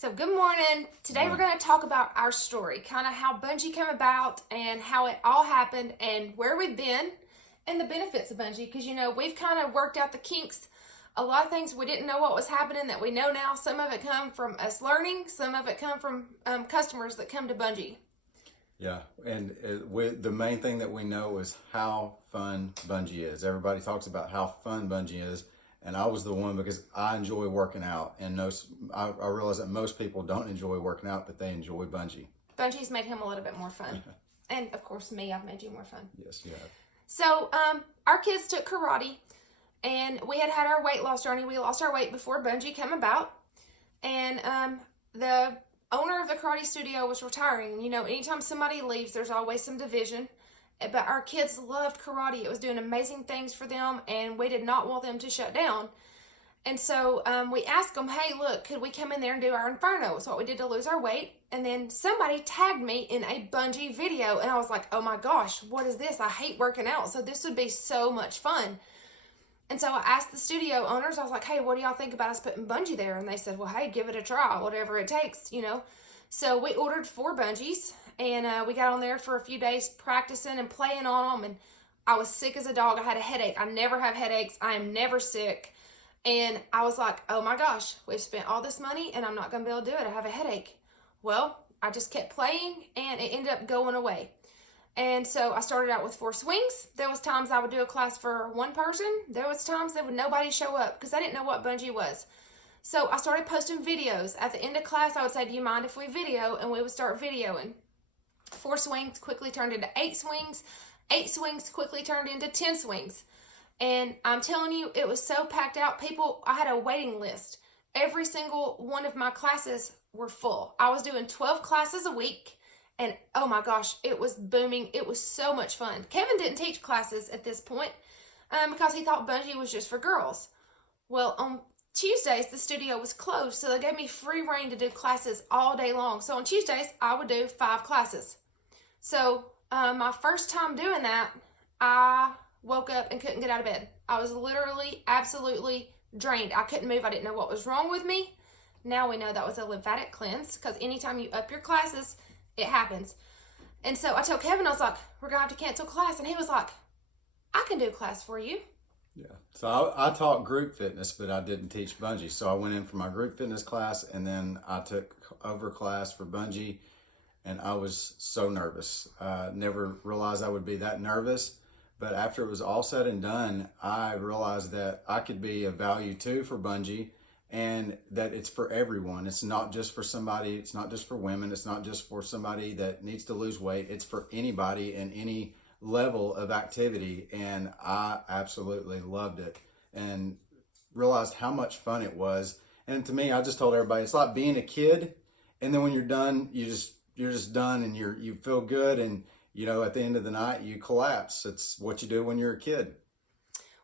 So good morning. Today we're going to talk about our story, kind of how bungee came about and how it all happened and where we've been and the benefits of bungee. Because, we've kind of worked out the kinks. A lot of things we didn't know what was happening that we know now. Some of it come from us learning. Some of it come from customers that come to bungee. Yeah, and the main thing that we know is how fun bungee is. Everybody talks about how fun bungee is. And I was the one because I enjoy working out, and I realize that most people don't enjoy working out, but they enjoy bungee. Bungee's made him a little bit more fun. And of course, me, I've made you more fun. Yes, you have. So, our kids took karate, and we had our weight loss journey. We lost our weight before bungee came about. And the owner of the karate studio was retiring. Anytime somebody leaves, there's always some division. But our kids loved karate. It was doing amazing things for them, and we did not want them to shut down. And so we asked them, hey, look, could we come in there and do our inferno? It's what we did to lose our weight. And then somebody tagged me in a bungee video, and I was like, oh my gosh, what is this? I hate working out, so this would be so much fun. And so I asked the studio owners, I was like, hey, what do y'all think about us putting bungee there? And they said, well, hey, give it a try, whatever it takes, So we ordered 4 bungees. And we got on there for a few days practicing and playing on them. And I was sick as a dog. I had a headache. I never have headaches. I am never sick. And I was like, oh my gosh, we've spent all this money and I'm not going to be able to do it. I have a headache. Well, I just kept playing and it ended up going away. And so I started out with 4 swings. There was times I would do a class for one person. There was times that would nobody show up because I didn't know what bungee was. So I started posting videos. At the end of class, I would say, do you mind if we video? And we would start videoing. 4 swings quickly turned into 8 swings. 8 swings quickly turned into 10 swings. And I'm telling you, it was so packed out. I had a waiting list. Every single one of my classes were full. I was doing 12 classes a week. And oh my gosh, it was booming. It was so much fun. Kevin didn't teach classes at this point because he thought bungee was just for girls. Well, on Tuesdays, the studio was closed, so they gave me free reign to do classes all day long. So on Tuesdays, I would do 5 classes. So my first time doing that, I woke up and couldn't get out of bed. I was literally, absolutely drained. I couldn't move. I didn't know what was wrong with me. Now we know that was a lymphatic cleanse because anytime you up your classes, it happens. And so I told Kevin, I was like, we're going to have to cancel class. And he was like, I can do class for you. Yeah. So I taught group fitness, but I didn't teach bungee. So I went in for my group fitness class, and then I took over class for bungee. And I was so nervous. Never realized I would be that nervous. But after it was all said and done, I realized that I could be of value too for bungee, and that it's for everyone. It's not just for somebody. It's not just for women. It's not just for somebody that needs to lose weight. It's for anybody in any level of activity. And I absolutely loved it and realized how much fun it was. And to me, I just told everybody, it's like being a kid. And then when you're done, you're just done, and you feel good, and at the end of the night you collapse. It's what you do when you're a kid.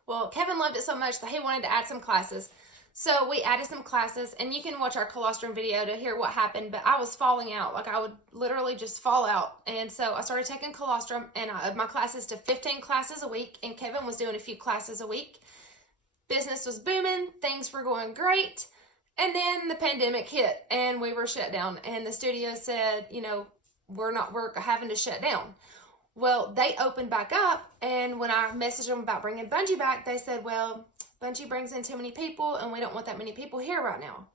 Well, Kevin loved it so much that he wanted to add some classes. So we added some classes, and you can watch our colostrum video to hear what happened, but I was falling out. Like, I would literally just fall out. And so I started taking colostrum, and I upped my classes to 15 classes a week, and Kevin was doing a few classes a week. Business was booming. Things were going great. And then the pandemic hit and we were shut down, and the studio said, we're having to shut down. Well, they opened back up, and when I messaged them about bringing bungee back, they said, well, bungee brings in too many people and we don't want that many people here right now.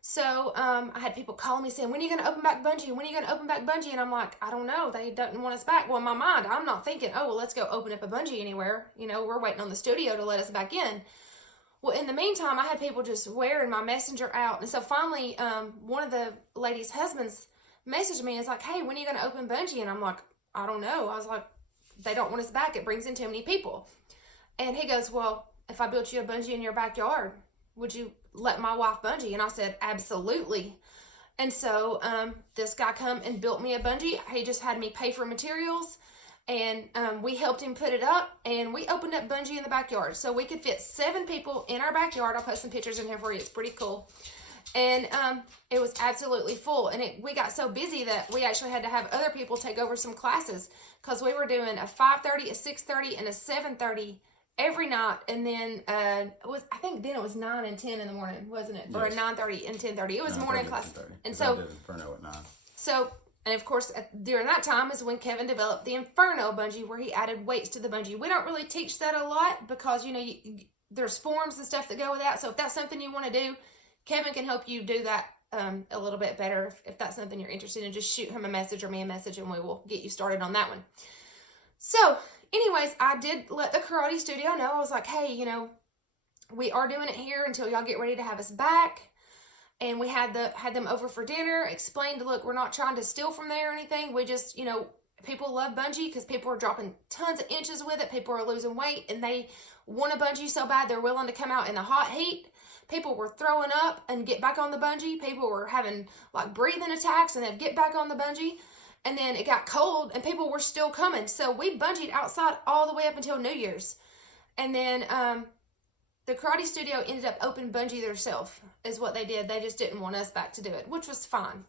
So I had people calling me saying, when are you going to open back bungee? When are you going to open back bungee? And I'm like, I don't know. They don't want us back. Well, in my mind, I'm not thinking, oh, well, let's go open up a bungee anywhere. We're waiting on the studio to let us back in. Well, in the meantime, I had people just wearing my messenger out. And so finally, one of the ladies' husbands messaged me and was like, hey, when are you going to open bungee? And I'm like, I don't know. I was like, they don't want us back. It brings in too many people. And he goes, well, if I built you a bungee in your backyard, would you let my wife bungee? And I said, absolutely. And so this guy come and built me a bungee. He just had me pay for materials. And we helped him put it up, and we opened up bungee in the backyard. So we could fit 7 people in our backyard. I'll post some pictures in here for you. It's pretty cool. And it was absolutely full. And we got so busy that we actually had to have other people take over some classes because we were doing a 5:30, a 6:30, and a 7:30 every night, and then I think then it was 9 and 10 in the morning, wasn't it? Or Yes. 9:30 and 10:30. It was morning class, 10:30, and 'cause so I did Inferno at 9. so. And of course, during that time is when Kevin developed the Inferno bungee, where he added weights to the bungee. We don't really teach that a lot because there's forms and stuff that go with that. So if that's something you want to do, Kevin can help you do that a little bit better if that's something you're interested in. Just shoot him a message or me a message, and we will get you started on that one. So, anyways, I did let the karate studio know. I was like, hey, we are doing it here until y'all get ready to have us back. And we had them over for dinner, explained, look, we're not trying to steal from there or anything. We just, people love bungee because people are dropping tons of inches with it. People are losing weight, and they want a bungee so bad they're willing to come out in the hot heat. People were throwing up and get back on the bungee. People were having like breathing attacks and they'd get back on the bungee. And then it got cold and people were still coming. So we bungeed outside all the way up until New Year's. And then the karate studio ended up open bungee themselves is what they did. They just didn't want us back to do it, which was fine.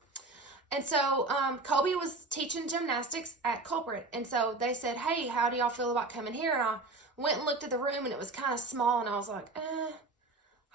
And so Colby was teaching gymnastics at Culprit. And so they said, hey, how do y'all feel about coming here? And I went and looked at the room, and it was kind of small. And I was like,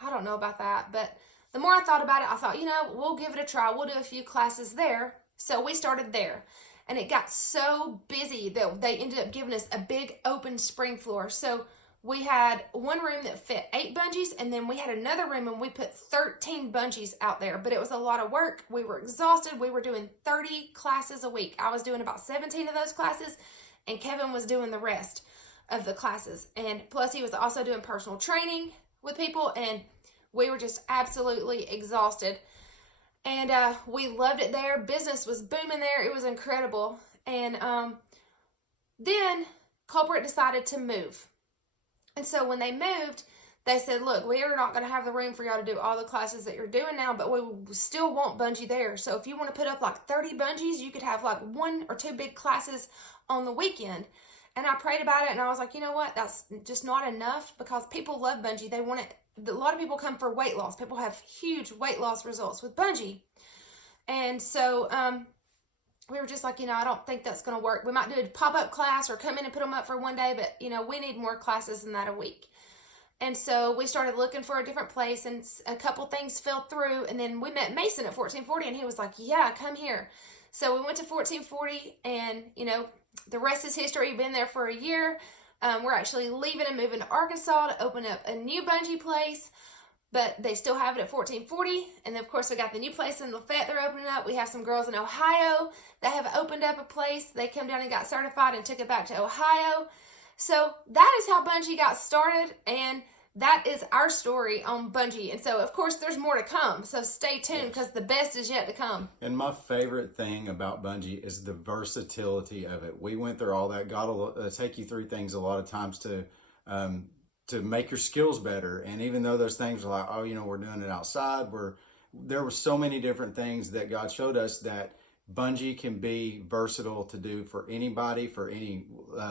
I don't know about that. But the more I thought about it, I thought, we'll give it a try. We'll do a few classes there. So we started there. And it got so busy that they ended up giving us a big open spring floor. So we had one room that fit 8 bungees, and then we had another room and we put 13 bungees out there. But it was a lot of work. We were exhausted. We were doing 30 classes a week. I was doing about 17 of those classes, and Kevin was doing the rest of the classes. And plus he was also doing personal training with people, and we were just absolutely exhausted. And we loved it there. Business was booming there. It was incredible. And then Culprit decided to move. And so when they moved, they said, look, we are not going to have the room for y'all to do all the classes that you're doing now, but we still want bungee there. So if you want to put up like 30 bungees, you could have like 1 or 2 big classes on the weekend. And I prayed about it, and I was like, you know what? That's just not enough, because people love bungee. They want it. A lot of people come for weight loss. People have huge weight loss results with bungee. And so we were just like, I don't think that's going to work. We might do a pop-up class or come in and put them up for one day, but, we need more classes than that a week. And so we started looking for a different place, and a couple things fell through. And then we met Mason at 1440, and he was like, yeah, come here. So we went to 1440, and, the rest is history. We've been there for a year. We're actually leaving and moving to Arkansas to open up a new bungee place, but they still have it at 1440. And then, of course, we got the new place in Lafayette they're opening up. We have some girls in Ohio that have opened up a place. They come down and got certified and took it back to Ohio. So that is how bungee got started, and that is our story on bungee. And so, of course, there's more to come. So stay tuned, because the best is yet to come. And my favorite thing about bungee is the versatility of it. We went through all that. God will take you through things a lot of times to make your skills better. And even though those things are like, we're doing it outside, there were so many different things that God showed us that bungee can be versatile to do for anybody, for any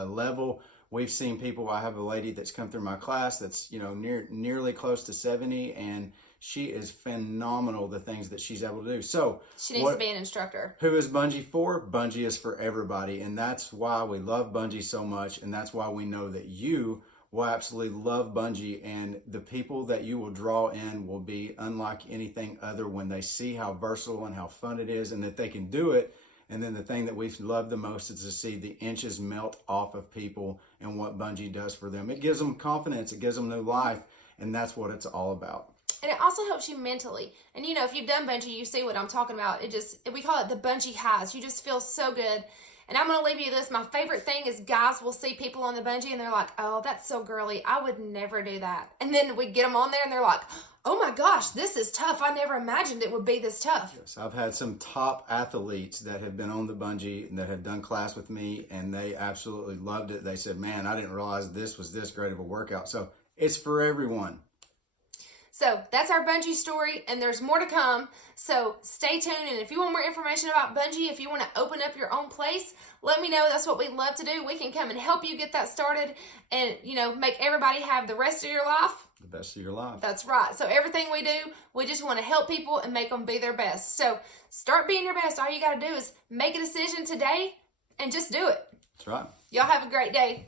level. We've seen people. I have a lady that's come through my class that's nearly close to 70, and she is phenomenal. The things that she's able to do. So she needs to be an instructor. Who is bungee for? Bungee is for everybody, and that's why we love bungee so much, and that's why we know that you will absolutely love bungee, and the people that you will draw in will be unlike anything other when they see how versatile and how fun it is, and that they can do it. And then the thing that we love the most is to see the inches melt off of people and what bungee does for them. It gives them confidence. It gives them new life. And that's what it's all about. And it also helps you mentally. And, if you've done bungee, you see what I'm talking about. We call it the bungee highs. You just feel so good. And I'm going to leave you this. My favorite thing is guys will see people on the bungee and they're like, oh, that's so girly. I would never do that. And then we get them on there and they're like, oh my gosh, this is tough. I never imagined it would be this tough. Yes, I've had some top athletes that have been on the bungee and that have done class with me, and they absolutely loved it. They said, man, I didn't realize this was this great of a workout. So it's for everyone. So that's our bungee story, and there's more to come. So stay tuned. And if you want more information about bungee, if you want to open up your own place, let me know. That's what we love to do. We can come and help you get that started and, make everybody have the rest of your life. The best of your life. That's right. So everything we do, we just want to help people and make them be their best. So start being your best. All you got to do is make a decision today and just do it. That's right. Y'all have a great day.